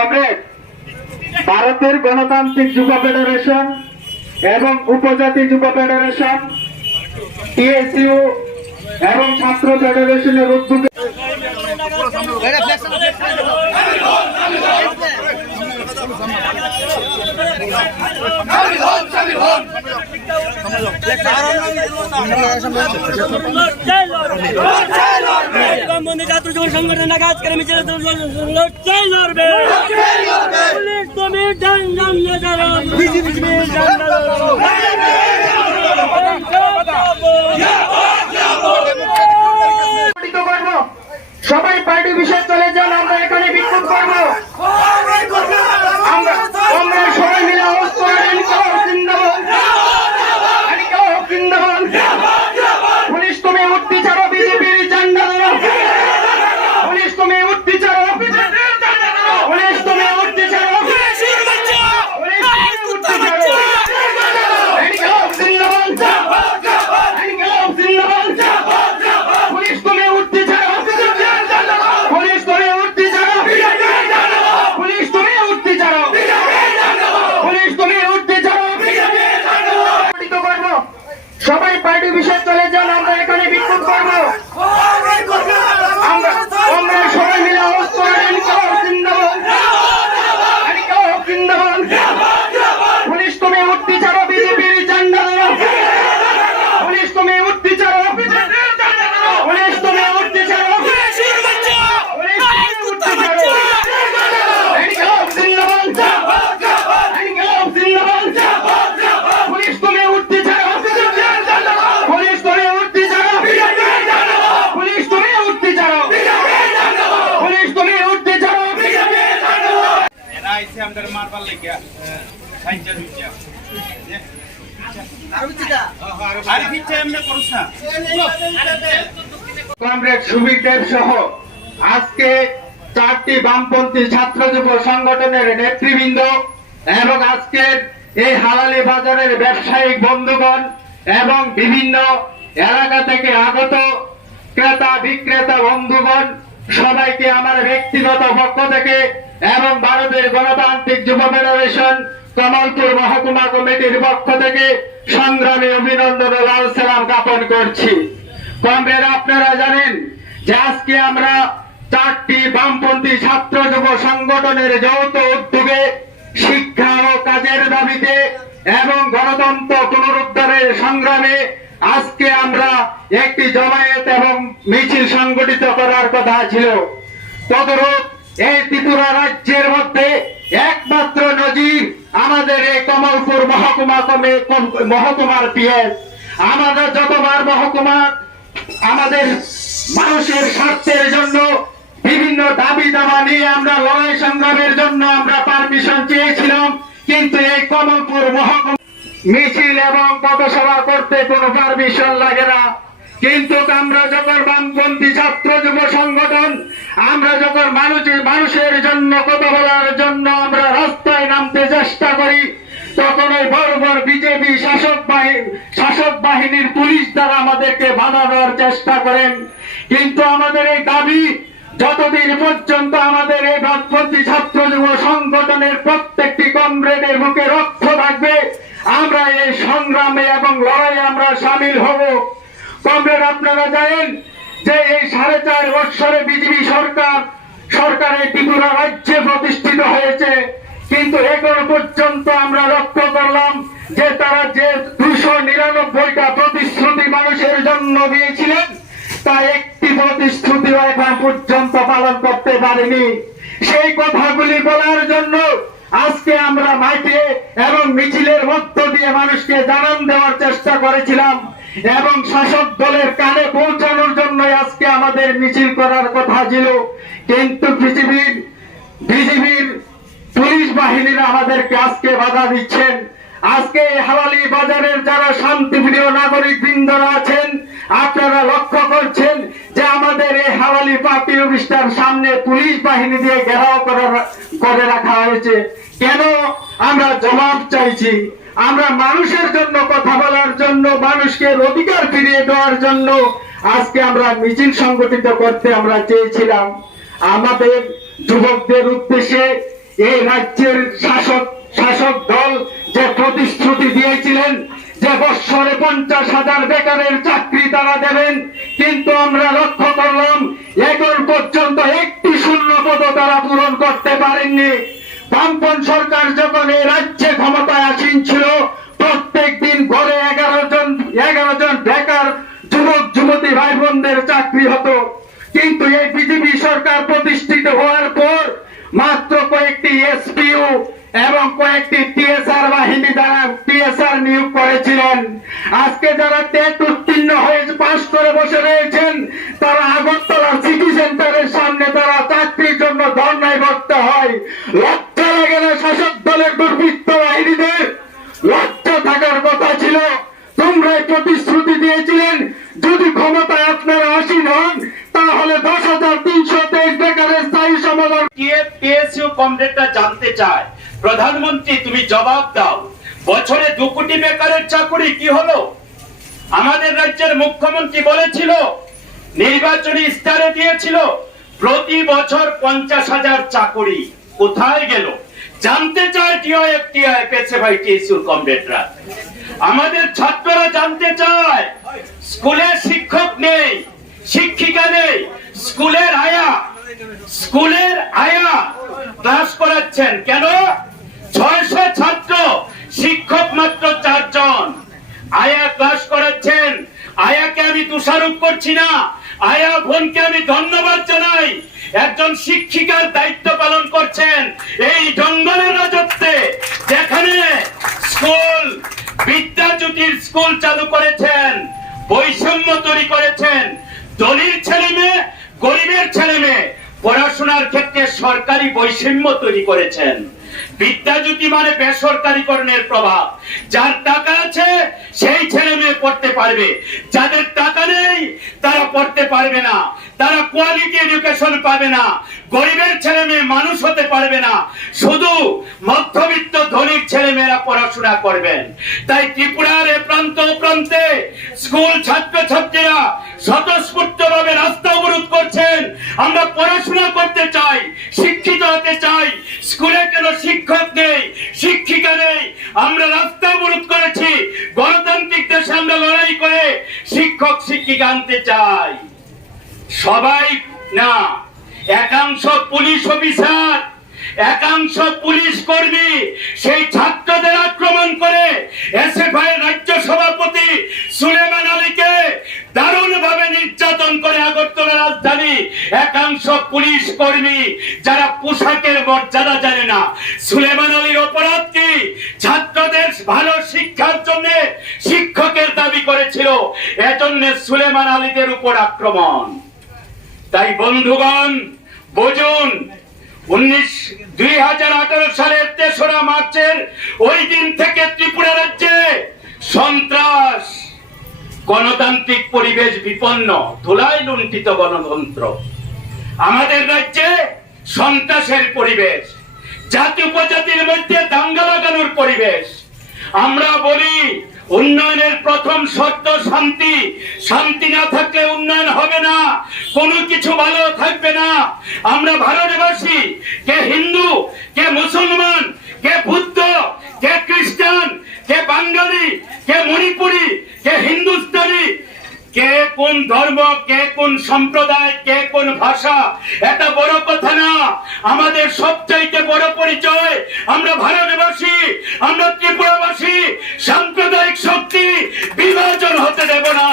Comrade, ভারতের গণতান্ত্রিক যুব ফেডারেশন এবং উপজাতি যুব ফেডারেশন, টিএসইউ এবং ছাত্র ফেডারেশনের উদ্যোগে সংগঠন কাজ করে মিছিল সবাই পার্টি বিষয়ে চলে যান। আমরা এখানে বিক্ষোভ করবো। আমরা সবাই মিলে পুলিশ তুমি উঠতে ছাড়ো, বিজেপির ঝান্ডা ধরো। পুলিশ তুমি উঠতে ছাড়ো, পুলিশ তুমি উঠতে ছাড়ো, সবাই পার্টি বিষয়ে চলে যান। আমরা এখানে বিক্ষোভ করবো। আমরা সবাই মিলে পুলিশ তুমি উঠতে ছাড়ো, বিজেপির ঝান্ডা ধরো। পুলিশ তুমি উঠতে ছাড়ো, পুলিশ তুমি উঠতে ছাড়ো, কমরেড সুবীর দেব সহ আজকে 4টি বামপন্থী ছাত্র যুব সংগঠনের নেতৃবৃন্দ এবং আজকের এই হালালি বাজারের ব্যবসায়িক বন্ধুগণ এবং বিভিন্ন এলাকা থেকে আগত ক্রেতা বিক্রেতা বন্ধুগণ সবাইকে আমার ব্যক্তিগত পক্ষ থেকে এবং ভারতের গণতান্ত্রিক যুব ফেডারেশন কমলপুর মহকুমা কমিটির পক্ষ থেকে সংগ্রামী অভিনন্দন ও লাল সালাম জ্ঞাপন করছি। কমরেড, আপনারা জানেন যে আজকে আমরা 4টি বামপন্থী ছাত্র যুব সংগঠনের যৌথ উদ্যোগে শিক্ষা ও কাজের দাবিতে এবং গণতন্ত্র পুনরুদ্ধারের সংগ্রামে আজকে আমরা একটি জমায়েত এবং মিছিল সংগঠিত করার কথা ছিল। তদরূপ এই ত্রিপুরা রাজ্যের মধ্যে একমাত্র নজির আমাদের এই কমলপুর মহকুমার পিএস। আমাদের যতবার মহকুমা আমাদের মানুষের স্বার্থের জন্য বিভিন্ন দাবি দাবা নিয়ে আমরা লড়াই সংগ্রামের জন্য আমরা পারমিশন চেয়েছিলাম, কিন্তু এই কমলপুর মহকুমা মিছিল এবং পথসভা করতে কোনো পারমিশন লাগে না। কিন্তু আমরা যখন বামপন্থী ছাত্র যুব সংগঠন আমরা যখন মানুষের জন্য কথা বলার জন্য আমরা রাস্তায় নামতে চেষ্টা করি, তখন ওই বর্বর বিজেপি শাসক বাহিনীর পুলিশ দ্বারা আমাদেরকে বাধা দেওয়ার চেষ্টা করেন। কিন্তু আমাদের এই দাবি যতদিন পর্যন্ত আমাদের এই বামপন্থী ছাত্র যুব সংগঠনের প্রত্যেকটি কমরেডের বুকে রক্ত থাকবে, আমরা এই সংগ্রামে এবং লড়াইয়ে আমরা সামিল হব। কমরেড, আপনারা জানেন যে এই 4.5 বৎসরে বিজেপি সরকারের ত্রিপুরা রাজ্যে প্রতিষ্ঠিত হয়েছে, কিন্তু এখনো পর্যন্ত আমরা লক্ষ্য করলাম যে তারা যে 299টা প্রতিশ্রুতি মানুষের জন্য দিয়েছিলেন তা একটি প্রতিশ্রুতিও এখন পর্যন্ত পালন করতে পারেনি। সেই কথাগুলি বলার জন্য আজকে আমরা মাঠে এবং মিছিলের মধ্য দিয়ে মানুষকে জানান দেওয়ার চেষ্টা করেছিলাম এবং শাসক দলের কানে পৌঁছানোর জন্য আজকে আমাদের মিছিল করার কথা ছিল। কিন্তু বিজেপির পুলিশ বাহিনীরা আমাদেরকে আজকে বাধা দিচ্ছেন। আজকে হালালি বাজারের যারা শান্তিপ্রিয় নাগরিক বৃন্দরা আছেন, আপনারা লক্ষ্য করছেন যে আমাদের এই হালালি পার্টি অফিসটার সামনে পুলিশ বাহিনী দিয়ে ঘেরাও করে রাখা হয়েছে। কেন? আমরা জবাব চাইছি। আমরা মানুষের জন্য কথা বলার জন্য, মানুষকে অধিকার ফিরিয়ে দেওয়ার জন্য আজকে আমরা মিছিল সংগঠিত করতে আমরা চেয়েছিলাম। আমাদের যুবকদের উদ্দেশ্যে এই রাজ্যের শাসক দল যে প্রতিশ্রুতি দিয়েছিলেন যে বৎসরে 50,000 বেকারের চাকরি তারা দেবেন, কিন্তু আমরা লক্ষ্য করলাম এখন পর্যন্ত একটি শূন্য পদও তারা পূরণ করতে পারেননি। বামপন্থী সরকার যখন এই রাজ্যে ক্ষমতায় আসীন ছিল, প্রত্যেক দিন ঘরে 11 জন বেকার যুবক যুবতী ভাই বোনদের চাকরি হতো। কিন্তু এই বিজেপি সরকার প্রতিষ্ঠিত হওয়ার পর মাত্র কয়েকটি এসপিইউ এবং কয়েকটি টিএসআর বাহিনী দ্বারা টিএসআর নিয়োগ করেছিলেন। আজকে যারা টেট উত্তীর্ণ হয়ে পাশ করে বসে রয়েছেন, তারা আগরতলা সিটি সেন্টারের সামনে তারা চাকরির জন্য ধর্নায় বসতে হয়। লজ্জা লাগে না শাসক দলের দুর্বৃত্ত বাহিনীদের? লজ্জা থাকার কথা ছিল। তোমরা প্রতিশ্রুতি দিয়েছিলেন যদি ক্ষমতায় আপনারা আসীন হন তাহলে 10,323 বেকারের স্থায়ী সমাধান। পিএসইউ কমরেডরা জানতে চায়, প্রধানমন্ত্রী তুমি জবাব দাও, বছরে 2 কোটি বেকারের চাকরি কি হলো? আমাদের রাজ্যের মুখ্যমন্ত্রী বলেছিল, নির্বাচনী ইস্তারে দিয়েছিল প্রতি বছর 50,000 চাকরি কোথায় গেল? জানতে চায় টিএসইউ কমরেডরা। আমাদের ছাত্ররা জানতে চায়, স্কুলে শিক্ষক নেই, শিক্ষিকা নেই, স্কুলের আয়া ক্লাস করাচ্ছেন কেন? 600 ছাত্র, শিক্ষক মাত্র 4 জন। আয়া ক্লাস করাচ্ছেন। আয়াকে আমি দোষারোপ করছি না, আয়া বোনকে আমি ধন্যবাদ জানাই। একজন শিক্ষিকার দায়িত্ব পালন করছেন এই জঙ্গলের রাজত্বে, যেখানে স্কুল বিদ্যাজ্যোতির স্কুল চালু করেছেন, বৈষম্য তৈরি করেছেন। ধনীর ছেলে মেয়ে, গরিবের ছেলে মেয়ে পড়াশোনার ক্ষেত্রে সরকারি বৈষম্য তৈরি করেছেন। বিদ্যাজ্যোতি মানে বেসরকারীকরণের প্রভাব। যার টাকা আছে সেই ছেলে মেয়ে পড়তে পারবে, যাদের টাকা নেই তারা পড়তে পারবে না, তারা কোয়ালিটি এডুকেশন পাবে না। গরিবের ছেলে মেয়ে মানুষ হতে পারবে না, শুধু মধ্যবিত্ত ধনীর ছেলে মেয়েরা পড়াশোনা করবেন। তাই ত্রিপুরার এ প্রান্ত প্রান্তে স্কুল ছাত্রছাত্রীরা স্বতঃস্ফূর্তভাবে রাস্তা অবরোধ করছেন। আমরা পড়াশোনা করতে চাই, শিক্ষিত হতে চাই। স্কুলে কেন শিক্ষক নেই, শিক্ষিকা নেই? আমরা রাস্তা অবরোধ করেছি। গণতান্ত্রিক দেশে আমরা লড়াই করে শিক্ষক শিক্ষিকা আনতে চাই। সবাই না, একাংশ পুলিশ অফিসার, একাংশ পুলিশ কর্মী সেই ছাত্রদের আক্রমণ করে এসএফআই রাজ্য সভাপতি সুলেমান আলীকে দারুণ ভাবে নির্যাতন করে আগরতলা রাজধানী। একাংশ পুলিশ কর্মী যারা পোশাকের মর্যাদা জানে না। সুলেমান আলীর অপরাধ কি? ছাত্রদের ভালো শিক্ষার জন্য শিক্ষকের দাবি করেছিল, এজন্য সুলেমান আলীদের উপর আক্রমণ। তাই বন্ধুগণ বুঝুন, 2018 সালের 3রা মার্চের ওই দিন থেকে ত্রিপুরা রাজ্যে সন্ত্রাস, গণতান্ত্রিক পরিবেশ বিপন্ন, ধুলায় লুণ্ঠিত গণতন্ত্র। আমাদের রাজ্যে সন্ত্রাসের পরিবেশ, জাতি উপজাতির মধ্যে দাঙ্গা লাগানোর পরিবেশ। আমরা বলি উন্নয়নের প্রথম শর্ত শান্তি। শান্তি না থাকলে উন্নয়ন হবে না, কোনো কিছু ভালো থাকবে না। আমরা ভারতবাসী, কে হিন্দু, কে মুসলমান, কে বুদ্ধ, কে খ্রিস্টান, কে বাঙালি, কে মণিপুরি, কে হিন্দুস্তানি, কে কোন ধর্ম, কে কোন সম্প্রদায়, কে কোন ভাষা, এটা বড় কথা না। আমাদের সবচাইতে বড় পরিচয় আমরা ভারতবাসী, আমরা ত্রিপুরাবাসী। সাম্প্রদায়িক শক্তি বিভাজন হতে দেব না।